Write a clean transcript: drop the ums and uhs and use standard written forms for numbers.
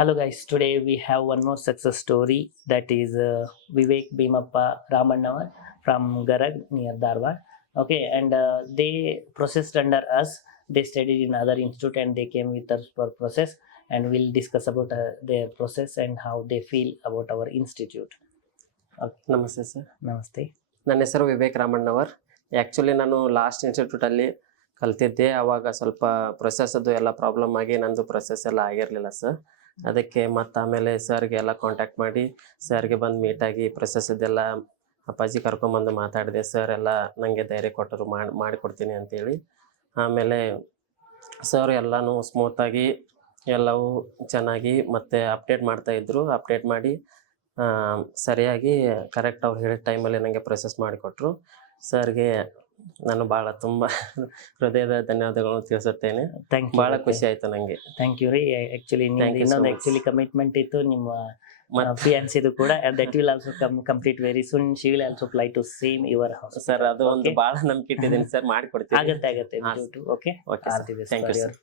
Hello guys, today we have one more success story, that is Vivek Bhimappa Ramannavar from Garag near Dharwad. Okay, and they processed under us. They studied in other institute and they came with us for process, and we'll discuss about their process and how they feel about our institute. Okay. ನಮಸ್ತೆ sir. Namaste. ನನ್ನ ಹೆಸರು Vivek ರಾಮಣ್ಣವರ್. Actually ನಾನು last ಇನ್ಸ್ಟಿಟ್ಯೂಟಲ್ಲಿ ಕಲ್ತಿದ್ದೆ. ಆವಾಗ ಸ್ವಲ್ಪ ಪ್ರೊಸೆಸದ್ದು ಎಲ್ಲ problem ಆಗಿ ನಂದು process ಎಲ್ಲ ಆಗಿರಲಿಲ್ಲ ಸರ್. ಅದಕ್ಕೆ ಮತ್ತು ಆಮೇಲೆ ಸರ್ಗೆ ಎಲ್ಲ ಕಾಂಟ್ಯಾಕ್ಟ್ ಮಾಡಿ ಸರ್ಗೆ ಬಂದು ಮೀಟಾಗಿ ಪ್ರೊಸೆಸದ್ದೆಲ್ಲ ಅಪ್ಪಾಜಿ ಕರ್ಕೊಂಬಂದು ಮಾತಾಡಿದೆ. ಸರ್ ಎಲ್ಲ ನನಗೆ ಧೈರ್ಯ ಕೊಟ್ಟರು, ಮಾಡಿಕೊಡ್ತೀನಿ ಅಂತೇಳಿ. ಆಮೇಲೆ ಸರ್ ಎಲ್ಲನೂ ಸ್ಮೂತಾಗಿ ಎಲ್ಲವೂ ಚೆನ್ನಾಗಿ ಮತ್ತು ಅಪ್ಡೇಟ್ ಮಾಡ್ತಾಯಿದ್ರು. ಅಪ್ಡೇಟ್ ಮಾಡಿ ಸರಿಯಾಗಿ ಕರೆಕ್ಟ್ ಅವ್ರು ಹೇಳಿದ ಟೈಮಲ್ಲಿ ನನಗೆ ಪ್ರೊಸೆಸ್ ಮಾಡಿಕೊಟ್ರು. ಸರ್ಗೆ ನಾನು ಭಾಳ ತುಂಬ ಹೃದಯದ ಧನ್ಯವಾದಗಳನ್ನು ತಿಳಿಸುತ್ತೇನೆ. Thank you. ಭಾಳ ಖುಷಿ ಆಯಿತು ನನಗೆ. ಥ್ಯಾಂಕ್ ಯು ರೀ. ಆ್ಯಕ್ಚುಲಿ Thank you so ಇನ್ನೊಂದು much. ಆ್ಯಕ್ಚುಲಿ ಕಮಿಟ್ಮೆಂಟ್ ಇತ್ತು ನಿಮ್ಮ ಫಿಯಾನ್ಸಿದು ಕೂಡ, that will also complete very soon. She will also fly to same your house. Sir ಅದು ಒಂದು ಭಾಳ ನಂಬಿಕೆ ಇಟ್ಟಿದ್ದೀನಿ ಸರ್, ಮಾಡಿಕೊಡ್ತೀನಿ. ಆಗತ್ತೆ ಹಾ. Okay. Okay sir, thank you sir.